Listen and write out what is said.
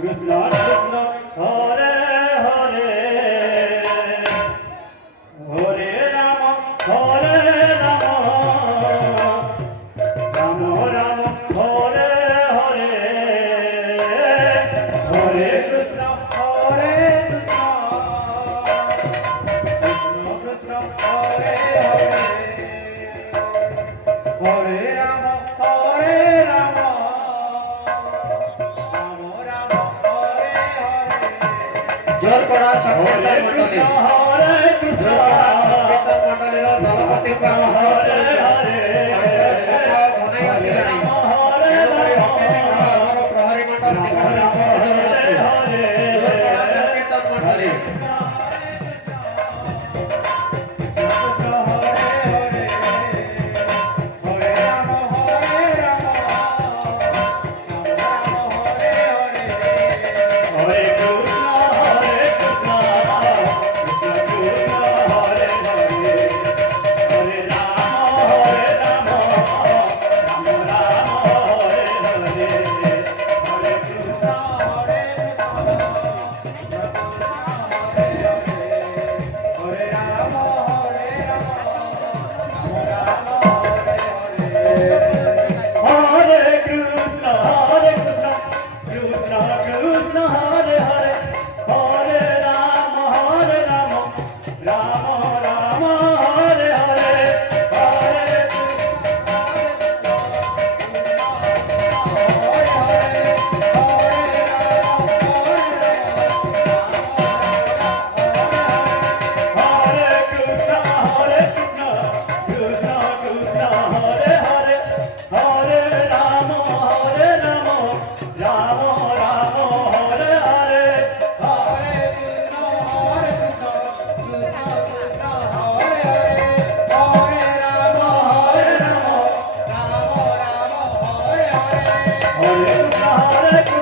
Krishna Krishna Hare Hare Hare Rama Hare Rama Rama Rama Hare Hare Hare Krishna Hare Krishna Krishna Krishna Hare Hare Hare Rama Hare Rama जोर पड़ा संकीर्तन मंडली जोर पड़ा संकीर्तन मंडली रो दलपति को हरे हरे धनई आसिलानी तेणुकरी हतेसी हमारो प्रहरी मंडल निकटरे हरे जोर पड़ा संकीर्तन मंडली Hare